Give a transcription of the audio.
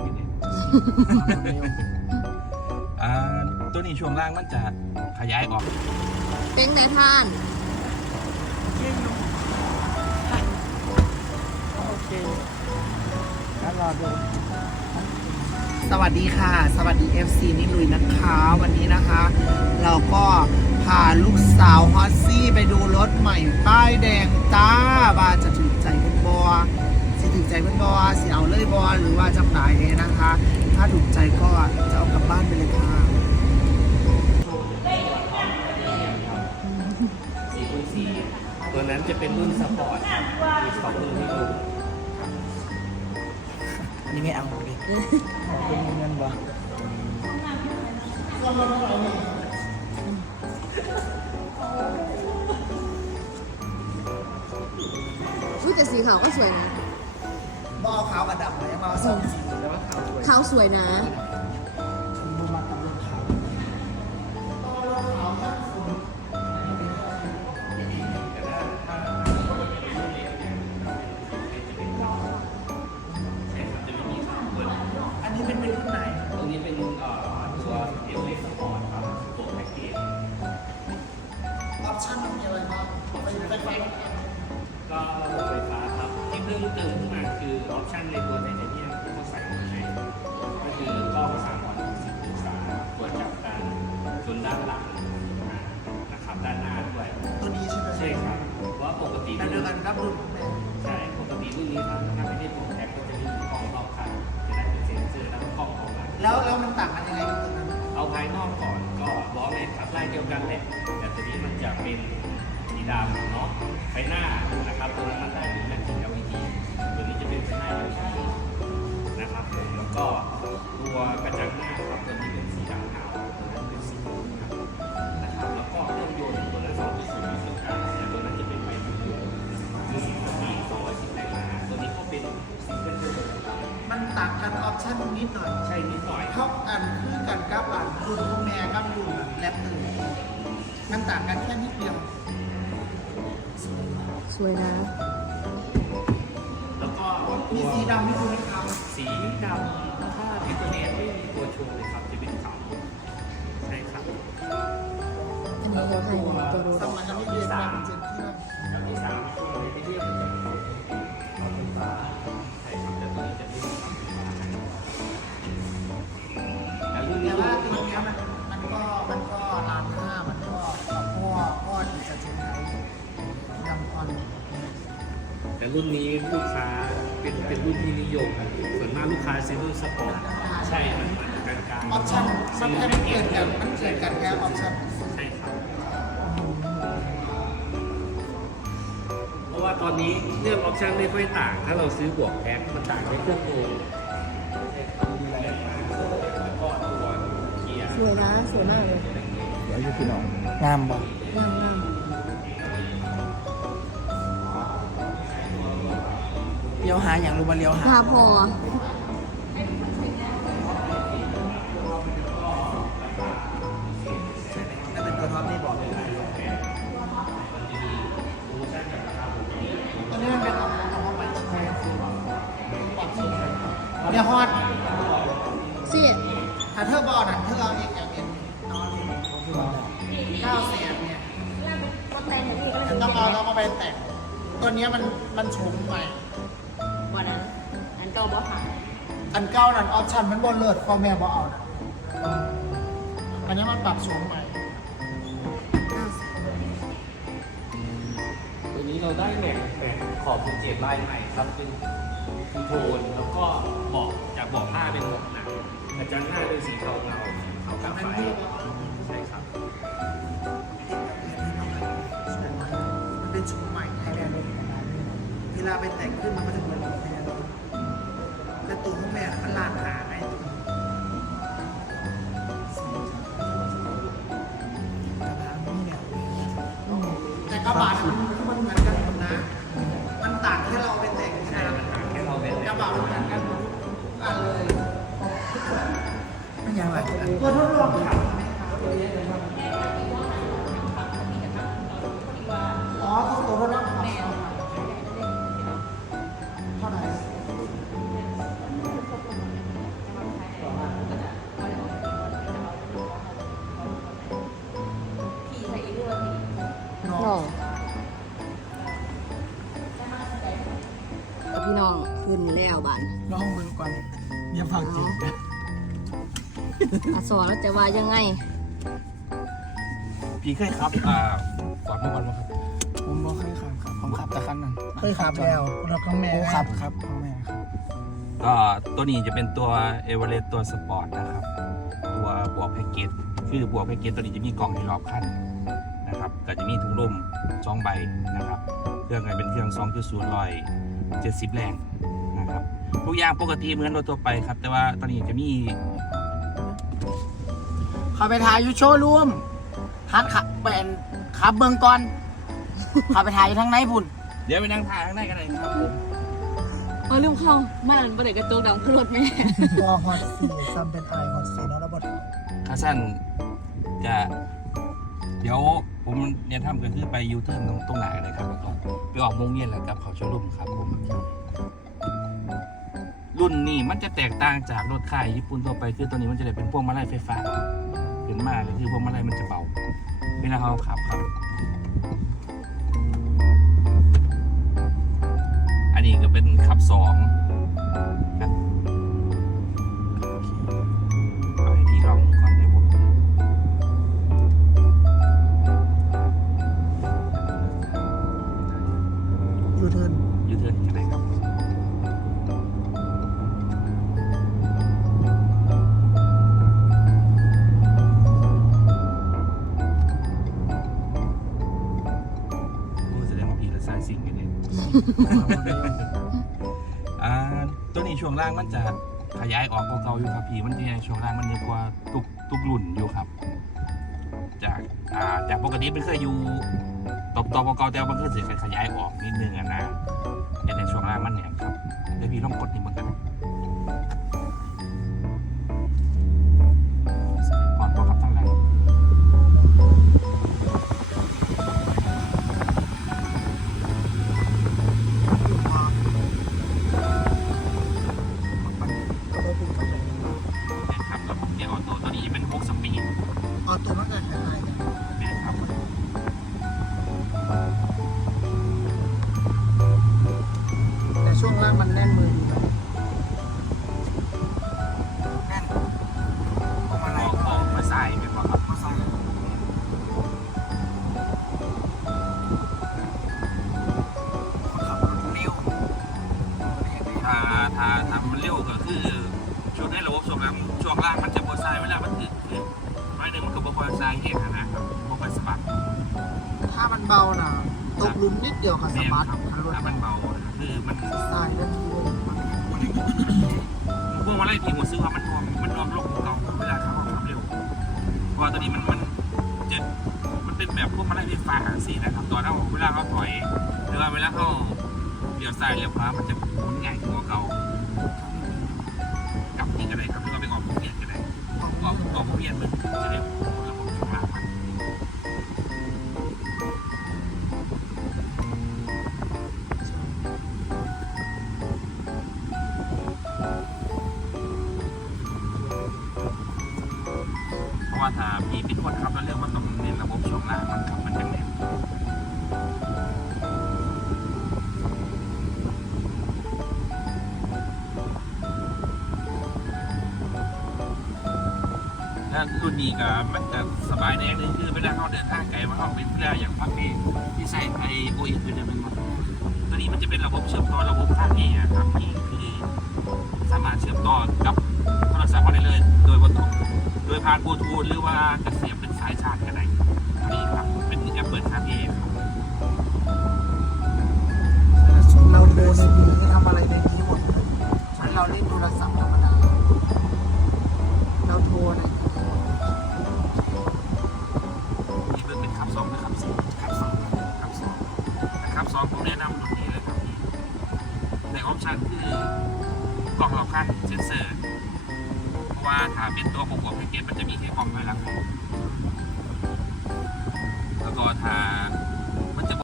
ซิ่งอยู่เนี่ย อ่าตัวนี้ช่วงล่างมันจะขยายออกเป็นไหนท่าน โอเคแล้วรอดู สวัสดีค่ะ สวัสดี FC นิลุยนะคะ วันนี้นะคะ เราก็พาลูกสาวฮอตซี่ไปดูรถใหม่ป้ายแดงจ้าว่าจะถูกใจเพื่อนบอสิถูก ใจเพื่อนบอสิเอาเลยบอหรือว่าจำหน่ายเลยนะคะ ถ้าถูกใจก็จะเอากลับบ้านไปเลยค่ะสี่คูณสี่ตัวนั้นจะเป็นรุ่นสปอร์ตครับมีสองรุ่นที่ดูอันนี้ไม่เอาเลยเป็นเงินบออุ้ยแต่สีขาวก็สวยนะ บอขาวกับดำเลยมาสองสีแต่ว่าขาวสวยขาวสวยนะ เดียวกันแหละแต่ตัวนี้มันจะเป็นสีดำเนาะไฟหน้านะครับตัวนั้นมันได้เป็นแบต LED ตัวนี้จะเป็นไฟหน้า LED นะครับผมแล้วก็ตัวกระจังหน้าครับตัวนี้เป็นสีดำขาวตัวนั้นเป็นสีม่วงครับนะครับแล้วก็เครื่องยนต์ตัวนั้น2.0มีเครื่องกลางแต่ตัวนั้นจะเป็นไฟสีเหลืองคือสีสี210แรงม้าตัวนี้ก็เป็นซิงเกิลเทอร์โบมันต่างกันออปชั่นนิดหน่อย ใช่นิดหน่อย เท่ากันคือกันกับอันรุ่นพ่อแม่กับรุ่น แรปหนึ่งมันต่างกันแค่นิดเดียว สวยนะ แล้วก็มีตัวสีดำที่คุณไม่ทสีดำถ้าพิโตเนสไม่มีตัวโชว์เลยครับจะเป็นขาวใช่ครับอันนี้เขาให้มาตัวรู้ำสมัยนั้นไม่เรียนมาเป็นเจนที่นั่นแล้วที่สาม รุ่นนี้ลูกค้าเป็นเป็นรุ่นที่นิยมส่วนมากลูกค้าซื้อรุ่นสปอร์ตใช่มันมันกลางๆออปชั่นซัมแค่มันเกิดกันมันเกิดกันแค่ออปชั่นใช่ครับ เพราะว่าตอนนี้เรื่องออปชั่นไม่ค่อยต่าง ถ้าเราซื้อบวกแพ็คมันต่างในเครื่องโกงแล้วก็ตัวเกียร์สวยนะสวยมากเลยเดี๋ยวอยู่พี่น้องงามบ่งาม เลี้ยวหาอย่างรู้มาเลี้ยวหาพาพอนั่นเป็นตัวท็อปที่บอกเลยตอนนี้มันเป็นเอาเอาเข้าไปใช่ไหมเนี่ยฮอตสิถ้าเธอบอลน่ะเธอเอาเองอย่างเงี้ยนอนเก้าแสนเนี่ยต้องเอาต้องเอาไปแต่งตัวเนี้ยมันมันชมใหม่วันนั้นอันเก่าบ่หายอันเก้านั้นออปชั่นมันบนเลิศพ่อแม่บอเอานะอันนี้มันปรับชมใหม่ตัวนี้เราได้แม็กแม็กขอบเจ็ดลายใหม่ครับเป็นคูโทนแล้วก็เบาะจากเบาะผ้าเป็นเบาะหนังกระจังหน้าเป็นสีเทาเงาขาวกาไฟใช่ครับมันเป็นชมใหม่ให้แม่เลยเวลาไปแต่งขึ้นมันก็จะ กระบะมันมันเหมือนกันหมดนะ มันต่างแค่เราไปแต่งแค่นั้นมันต่างแค่เราเป็นกระบะมันเหมือนกันหมดทุกอันเลยไม่ยังไงตัวทดลองขับไหมครั อก่อนอย่าฟังจิตอาสอนแล้วจะว่ายังไง พี่เคยครับ อ่าก่อนเมื่อวันมาครับผมบ่เคยขับครับผมขับแต่คันนั้นเคยขับแล้วรถของแม่ขับครับของแม่ครับก็ตัวนี้จะเป็นตัวเอเวอเรสต์ตัวสปอร์ตนะครับ ตัวบวกแพ็กเกจคือบวกแพ็กเกจตัวนี้จะมีกล่องให้รอบคันนะครับก็จะมีถุงลมสองใบนะครับ เครื่องก็เป็นเครื่อง 2.0ลอย 70 แรงนะครับ ทุกอย่างปกติเหมือนรถทั่วไปครับ แต่ว่าตอนนี้จะมีเข้าไปถ่ายอยู่โชว์รูมฮัดขับเป็นขับเบิงก่อนเข้าไปถ่ายอยู่ทางไหนพุ่นเดี๋ยวไปนั่งถ่ายข้างในกันเลยครับผมเออลืมเข้ามันอันบ่ได้กระจกดำขึ้นรถแม่บอฮอตซีซัมเป็นไอฮอตซีแล้วระบบคาสั้นจะเดี๋ยวผมเนี่ยทำก็คือไปยูเทิร์นตรงตรงไหนเลยครับแล้วก็ไปออกวงเวียนแล้วกับเขาโชว์รูมครับผม รุ่นนี้มันจะแตกต่างจากรถค่ายญี่ปุ่นทั่วไปคือตัวนี้มันจะได้เป็นพวงมาลัยไฟฟ้าขึ้นมาเลยคือพวงมาลัยมันจะเบาเวลาเราขับครับ อันนี้ก็เป็นขับสอง อ่าตัวนี้ช่วงล่างมันจะขยายออกกว่าเก่าอยู่ครับพี่มันจะช่วงล่างมันเยอะกว่าทุกทุกรุ่นอยู่ครับ จากอ่าจากปกติเป็นเคยอยู่ตบตบเก่าแต่มันเคยเสียขยายออกนิดนึงอะนะแต่ในช่วงล่างมันเนี่ยครับเดี๋ยวพี่ลองกดนี่เหมือนกันนะายแห้งอะนะครับบอสะบัดถ้ามันเบาน่ะตกหลุมนิดเดียวกับสแม่มาร์ทครับคันรถถ้ามันเบาคือมันสายได้ทีเลยมันพวกมาไล่ทีหมดซื้อว่ามันนวมมันนวมลงของเราเวลาเข้าความเร็วเพราะว่าตัวนี้มันมันจะมันเป็นแบบพวกมาไล่ไฟฟ้าสินะครับตอนนั้นเวลาเขาถอยหรือว่าเวลาเขาเลี้ยวซ้ายเลี้ยวขวามันจะหมุนง่ายกว่าเก่ากลับที่ก็ได้ครับแล้วก็ไปออกวงเวียนก็ได้ออกออกวงเวียนมันจะได้ระ รุ่นนี้ก็มันจะสบายแน่เลยคือเวลาเขาเดินทางไกลมาเขาเป็นเพื่ออย่างพักนี้ที่ใส่ไอโอเอ็นคือจะเป็นหมดตัวนี้มันจะเป็นระบบเชื่อมต่อระบบข้างนี้อะครับที่คือสามารถเชื่อมต่อกับโทรศัพท์เราได้เลย โดยบนโดยผ่านบลูทูธหรือว่าจะเสียบเป็นสายชาร์จก็ได้อันนี้ครับเป็นแอปเปิลคาร์เครับเราโทรในมือให้ทำอะไรในนี้หมดเลยฉันเราเล่นโทรศัพท์